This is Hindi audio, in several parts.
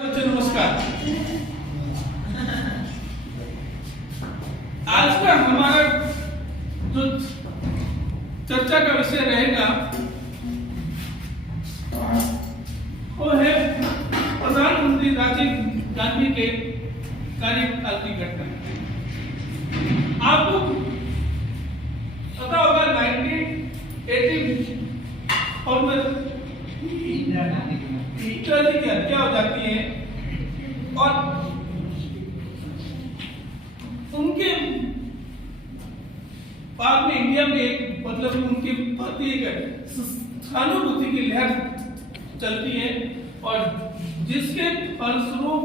नमस्कार। आज का हमारा जो चर्चा का विषय रहेगा वो है प्रधानमंत्री राजीव गांधी के कार्यकाल की घटना। आपको पता होगा 1980 और में हिटलर जी की हत्या हो जाती है और उनके बाद में इंडिया में एक मतलब उनके प्रति एक सहानुभूति की लहर चलती है और जिसके फलस्वरूप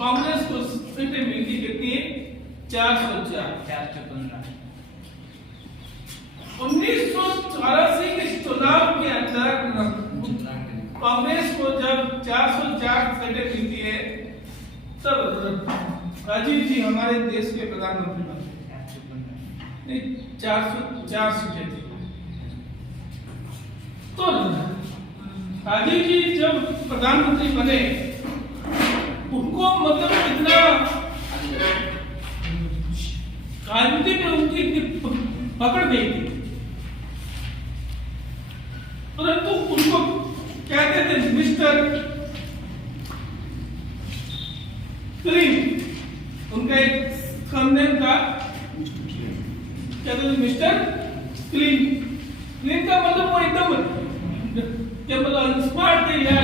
कांग्रेस को सीटें मिलती कितनी है 415। 1984 के चुनाव के अंदर कांग्रेस को जब 404 सीटें मिलती है तब राजीव जी हमारे देश के प्रधानमंत्री बने। 404 सीटें थी। तो राजीव जी जब प्रधानमंत्री बने उनको मतलब इतना राजनीति में उनकी पकड़ गई थी, परंतु उनको कहते थे मिस्टर क्लीन। उनका एक सरनेम था, कहते थे मिस्टर क्लीन। क्लीन का मतलब वो एकदम क्या मतलब स्मार्ट थे या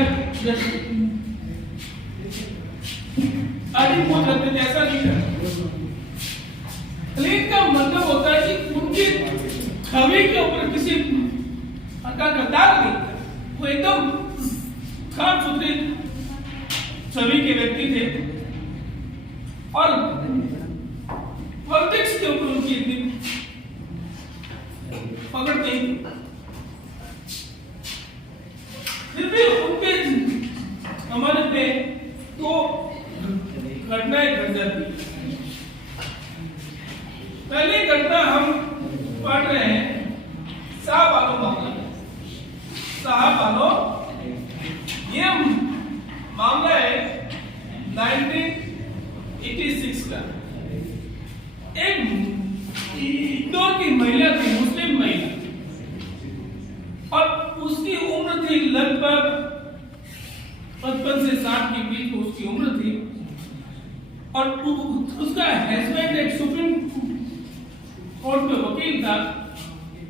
आदि को करते थे, ऐसा नहीं था। क्लीन का मतलब होता है कि उनकी छवि के ऊपर किसी प्रकार का दाग नहीं, वो एकदम साफ सुथरी छवि के व्यक्ति थे और पॉलिटिक्स के ऊपर उनकी इतनी पकड़ नहीं थी। फिर भी उनके हमारे पे तो घटनाएं घट जाती। पहली घटना हम पढ़ रहे हैं शाहबानो मामला। शाहबानो ये मामला है 1986 का। एक इंदौर की महिला थी, मुस्लिम महिला, और उसकी उम्र थी लगभग 55 से 60 के बीच में उसकी उम्र थी और उसका हस्बैंड एक सुप्रीम कोर्ट में वकील था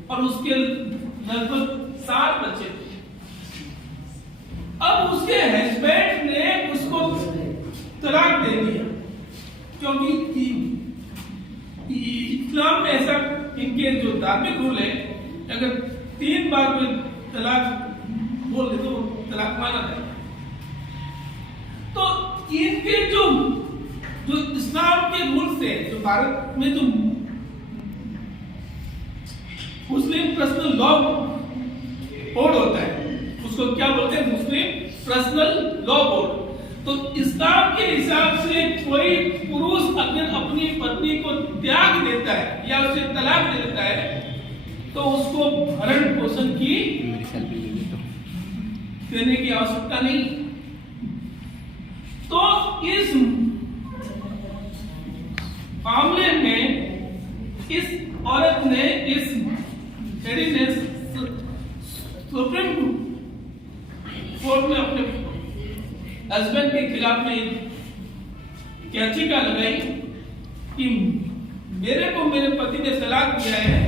और उसके लगभग 7 बच्चे थे। अब उसके हस्बैंड ने उसको तलाक दे दिया क्योंकि इस्लाम में ऐसा इनके जो धार्मिक रूल है, अगर 3 बार में तलाक बोल दे तो तलाक माना जाए। तो इनके जो इस्लाम के रूल्स है, जो भारत में जो मुस्लिम पर्सनल लॉ कोड होता है उसको क्या बोलते हैं, मुस्लिम पर्सनल लॉ कोड। तो इस्लाम के हिसाब से कोई पुरुष अगर अपनी पत्नी को त्याग देता है या उसे तलाक दे देता है तो उसको भरण पोषण की देने की आवश्यकता नहीं। तो इस मामले में इस औरत ने इस लेडी ने सुप्रीम कोर्ट में अपने हस्बैंड के खिलाफ में याचिका लगाई कि मेरे को मेरे पति ने तलाक दिया है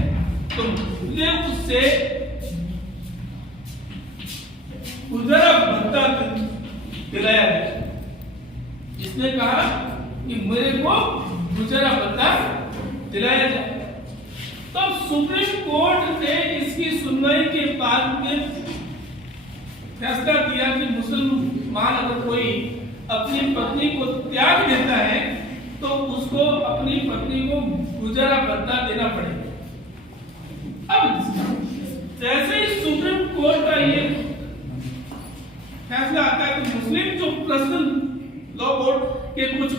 तो मुझे उससे गुजारा भत्ता दिलाया है। इसने कहा कि मेरे को गुजारा भत्ता दिलाया जाए। तब सुप्रीम कोर्ट ने इसकी सुनवाई के बाद में फैसला किया कि मुसलमान अगर कोई अपनी पत्नी को त्याग देता है तो उसको अपनी पत्नी को गुजारा भत्ता देना पड़ेगा। अब जैसे ही सुप्रीम कोर्ट का ये फैसला आता है तो मुस्लिम जो पर्सनल लॉ बोर्ड के कुछ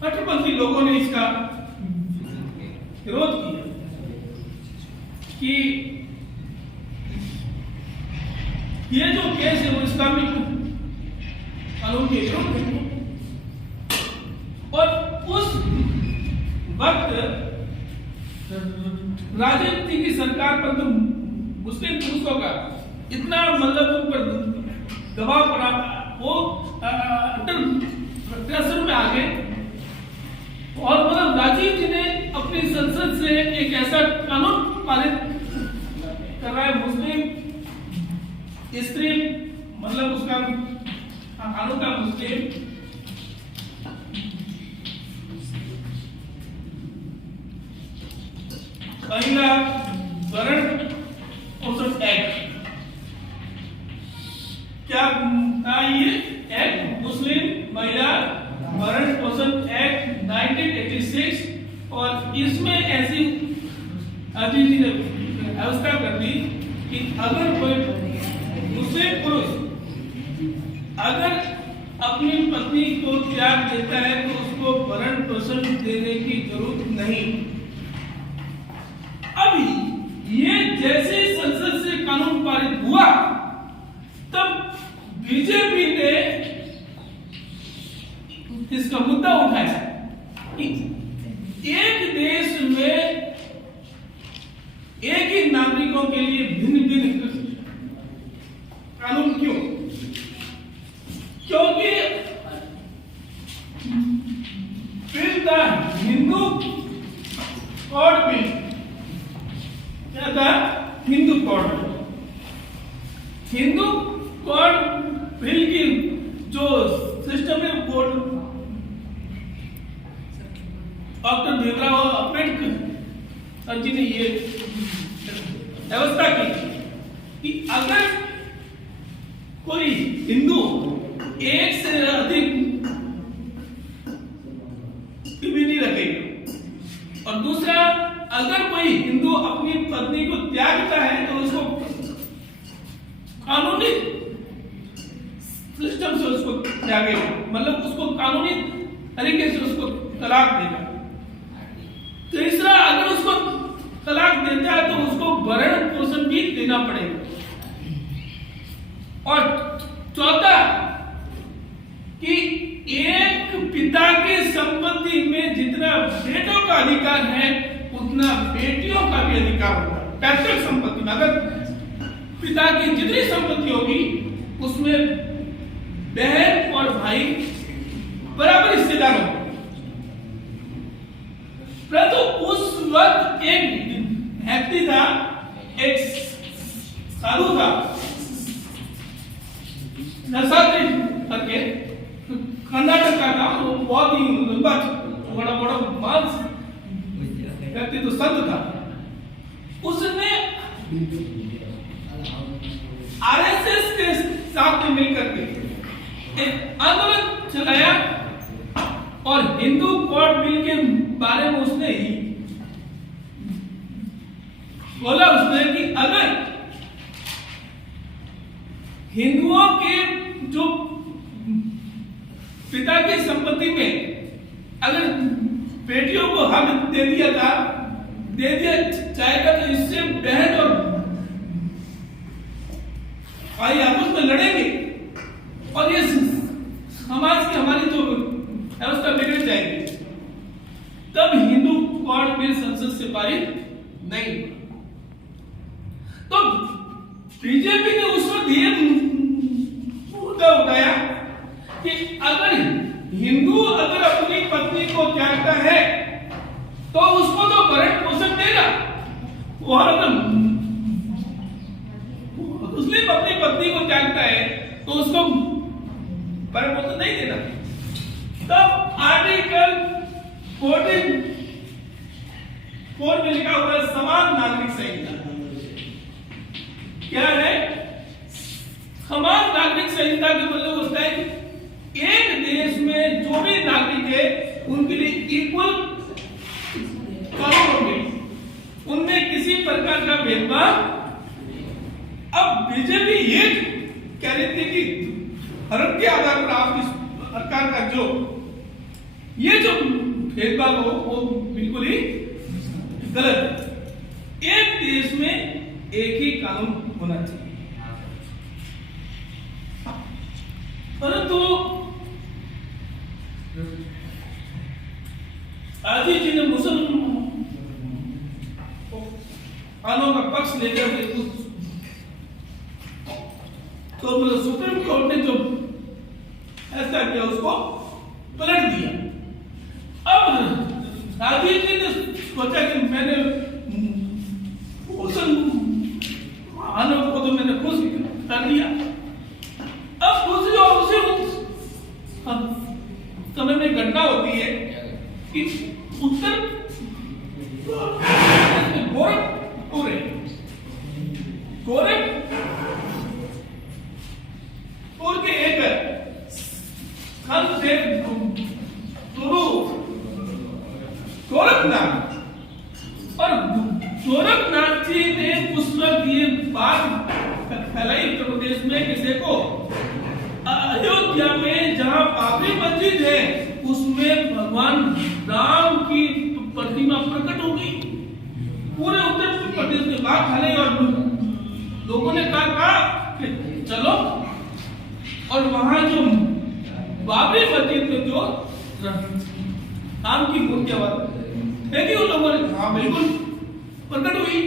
कट्टरपंथी लोगों ने इसका विरोध किया कि ये जो केस है वो इस्लामिक कानून के विरुद्ध है। और उस वक्त राजनीति की सरकार पर तो मुस्लिम पुरुषों का इतना मतलब उन पर दबाव पड़ा, वो प्रेशर में आ गए और मतलब राजीव जी ने अपनी संसद से एक ऐसा कानून पारित कर रहा है, मुस्लिम स्त्री मतलब उसका कानून का मुस्लिम महिला भरण पोषण एक्ट, क्या था ये एक्ट? मुस्लिम महिला भरण पोषण एक्ट 1986। और इसमें ऐसी राजीव जी ने व्यवस्था कर दी कि अगर कोई मुस्लिम पुरुष अगर अपनी पत्नी को त्याग देता है तो उसको भरण पोषण देने की जरूरत नहीं। अभी ये जैसे संसद से कानून पारित हुआ तब बीजेपी ने इसका मुद्दा उठाया कि एक देश में एक ही नागरिकों के लिए भिन्न भिन्न कानून क्यों? क्योंकि हिंदू कोड बिल क्या था? हिंदू कोड बिल की जो सिस्टम है कोड डॉक्टर भीमराव अम्बेडकर जी ने ये व्यवस्था की कि अगर कोई हिंदू एक से अधिक नहीं रखेगा और दूसरा अगर कोई हिंदू अपनी पत्नी को त्यागता है तो उसको कानूनी सिस्टम से उसको त्यागेगा, मतलब उसको कानूनी तरीके से उसको तलाक देगा। तीसरा अगर उसको तलाक देता है तो उसको भरण पोषण भी देना पड़ेगा। और चौथा कि एक पिता की संपत्ति में जितना बेटों का अधिकार है उतना बेटियों का भी अधिकार होगा। पैतृक संपत्ति में अगर पिता की जितनी संपत्ति होगी उसमें बहन और भाई बराबर हिस्सेदार होंगे। परंतु उस वक्त एक व्यक्ति था, एक साधु था नरसात्री करके, कर्नाटक का था। वो बहुत ही लंबा बड़ा बड़ा मांस व्यक्ति तो संत था। उसने आरएसएस के साथ में मिलकर के एक आंदोलन चलाया और हिंदू कोड बिल के बारे में उसने ही बोला उसने कि अगर हिंदुओं के जो पिता की संपत्ति में अगर बेटियों को हक दे दिया जाएगा तो इससे बहन और भाई आपस में लड़ेंगे और ये समाज की हमारी जो व्यवस्था बिगड़ जाएगी। तब हिंदू कोड बिल संसद से पारित नहीं हुआ। तो बीजेपी ने उस वक्त ये मुद्दा उठाया कि अगर हिंदू अगर अपनी पत्नी को त्यागता है तो उसको तो भरण पोषण देगा, और मुस्लिम अपनी पत्नी को त्यागता है तो उसको भरण पोषण नहीं देना। तब आर्टिकल 14 में लिखा हुआ है समान नागरिक संहिता। क्या है समान नागरिक संहिता? का मतलब होता है कि एक देश में जो भी नागरिक है उनके लिए इक्वल कानून होंगे, उनमें किसी प्रकार का भेदभाव। अब बीजेपी ये कह रही थी कि धर्म के आधार पर आपकी सरकार का जो भेदभाव हो वो बिल्कुल ही गलत है। एक देश में एक ही कानून होना चाहिए। परंतु आदि जी ने मुसलमानों का पक्ष लेकर के तो मतलब सुप्रीम कोर्ट ने जो ऐसा किया उसको पलट दिया। अब आदि जी ने सोचा कि मैंने मुसलमानों को तो मैंने खुश कर दिया, अब दूसरी और उसी समय में घटना होती है कि उत्तर गोरखपुर के एक संत थे गुरु गोरखनाथ, और गोरखनाथ जी ने उस वक्त ये बात फैलाई उत्तर प्रदेश में कि देखो अयोध्या में जहां बाबरी मस्जिद है उसमें भगवान राम की प्रतिमा प्रकट हो गई। पूरे उत्तर प्रदेश में बात फैलाई और लोगों ने कहा कि चलो और वहां जो बाबरी मस्जिद में जो राम की मूर्तियां देखी उन लोगों ने हाँ बिल्कुल प्रकट हुई।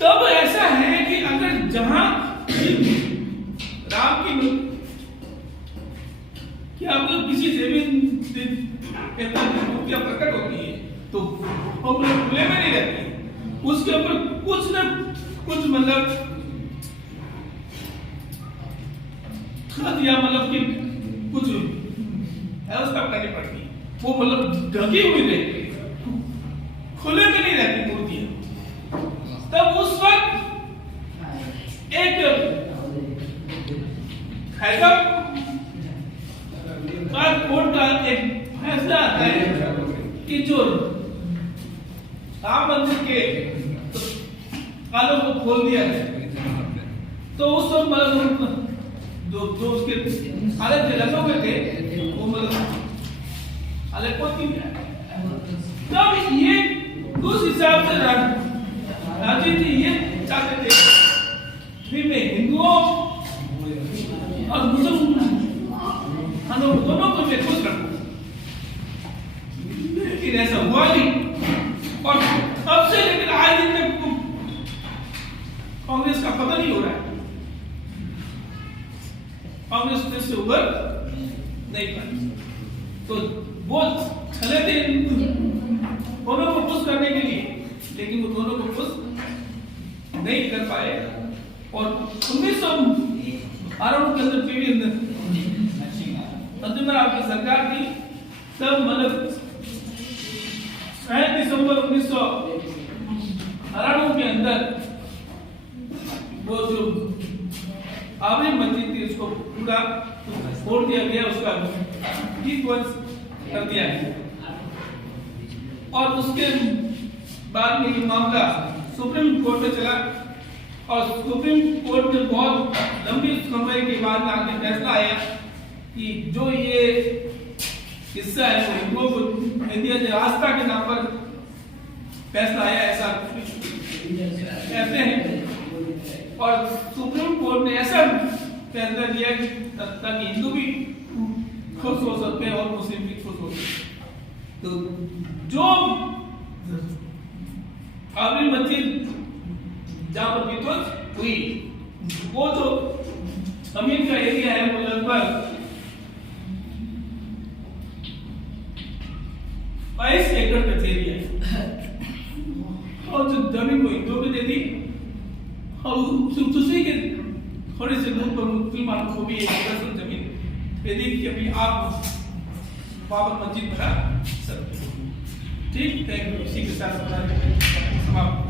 तब ऐसा है कि अगर जहां राम की क्या मतलब किसी देवी देवता की मूर्तियां प्रकट होती है तो वो खुले में नहीं रहती, उसके ऊपर कुछ न कुछ मतलब या मतलब कि कुछ व्यवस्था करनी पड़ती है, वो मतलब ढकी हुई रहती है, खुले में नहीं रहती मूर्तियां। तब उस वक्त एक ऐसा कोर्ट का एक फैसला आता है कि जो राम मंदिर के कालों को खोल दिया है तो उस वक्त मतलब जो उसके अलग जगहों में थे वो मतलब अलग को तब ये उस हिसाब से राजी जी ये चाहते थे कि मैं हिंदुओं और मुसलमानों दोनों को मैं खुश रखूं, लेकिन ऐसा हुआ नहीं। और तब से लेकर आज दिन तक कांग्रेस का पता नहीं हो रहा है, कांग्रेस से उभर नहीं पाई। तो वो चले थे दोनों को खुश करने के लिए, लेकिन वो दोनों को खुश नहीं कर पाए। और 1912 के अंदर पीवी नरसिम्हा राव की सरकार थी, तब मतलब 6 दिसंबर 1992 के अंदर वो जो बाबरी मस्जिद थी उसको पूरा छोड़ दिया गया, उसका डिस्पोज कर दिया गया। और उसके बाद में ये मामला सुप्रीम कोर्ट में चला और सुप्रीम कोर्ट में बहुत लंबी समय के बाद आगे फैसला आया कि जो ये हिस्सा है वो हिंदुओं को दिया जाए। आस्था के नाम पर फैसला आया, ऐसा कहते हैं। और सुप्रीम कोर्ट ने ऐसा फैसला दिया ताकि हिंदू भी खुश हो सकते हैं और मुस्लिम भी खुश हो सकते। तो जो बाबरी मस्जिद जहां पर विध्वंस हुई वो जो जमीन का एरिया है वो लगभग 22 एकड़ का एरिया है, और जो जमीन को हिंदुओं को दे दी और उसी के थोड़े से दूर पर मुसलमानों को भी एक जमीन दे दी कि अभी आप बाबर मस्जिद बना सकते हो। ठीक, थैंक यू। इसी के साथ समाप्त।